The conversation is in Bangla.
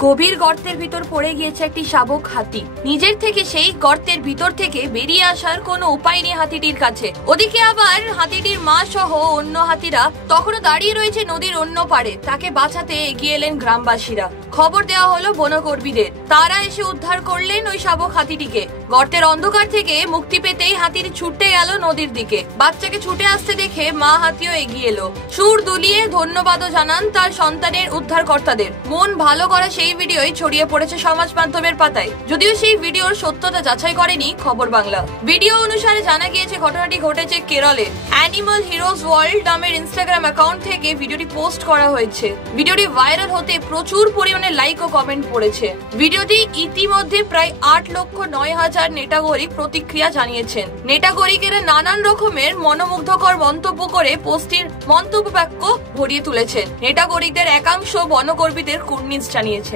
গভীর গর্তের ভিতর পড়ে গিয়েছে একটি শাবক হাতি। নিজের থেকে সেই গর্তের ভিতর থেকে বেরিয়ে আসার কোনো উপায় নেই হাতিটির কাছে। ওদিকে আবার হাতিটির মা সহ অন্য হাতিরা তখনও দাঁড়িয়ে রয়েছে নদীর অন্য পারে। তাকে বাঁচাতে এগিয়ে এলেন গ্রামবাসীরা। খবর দেওয়া হলো বনকর্মীদের। তারা এসে উদ্ধার করলেন ওই শাবক হাতিটিকে। গর্তের অন্ধকার থেকে মুক্তি পেতেই হাতিটি ছুটে গেল নদীর দিকে। বাচ্চাকে ছুটে আসতে দেখে মা হাতিও এগিয়ে এলো। সুর দুলিয়ে ধন্যবাদও জানান তার সন্তানের উদ্ধারকর্তাদের। মন ভালো করা সেই ভিডিওই ছড়িয়ে পড়েছে সমাজ মাধ্যমের পাতায়। যদিও সেই ভিডিওর সত্যতা যাচাই করেনি খবর বাংলা। ভিডিও অনুসারে জানা গিয়েছে ঘটনাটি ঘটেছে কেরলে। অ্যানিমাল হিরোজ ওয়ার্ল্ড নামের ইনস্টাগ্রাম অ্যাকাউন্ট থেকে ভিডিওটি পোস্ট করা হয়েছে। ভিডিওটি ভাইরাল হতে প্রচুর পরিমাণে লাইক ও কমেন্ট পড়েছে। ভিডিওটি ইতিমধ্যে প্রায় 8,09,000 নেটাগরিক প্রতিক্রিয়া জানিয়েছেন। নেটাগরিকেরা নানান রকমের মনোমুগ্ধকর মন্তব্য করে পোস্টটির মন্তব্য বাক্য ভরিয়ে তুলেছেন। নেটাগরিকদের একাংশ বনকর্মীদের কুর্নিশ জানিয়েছে।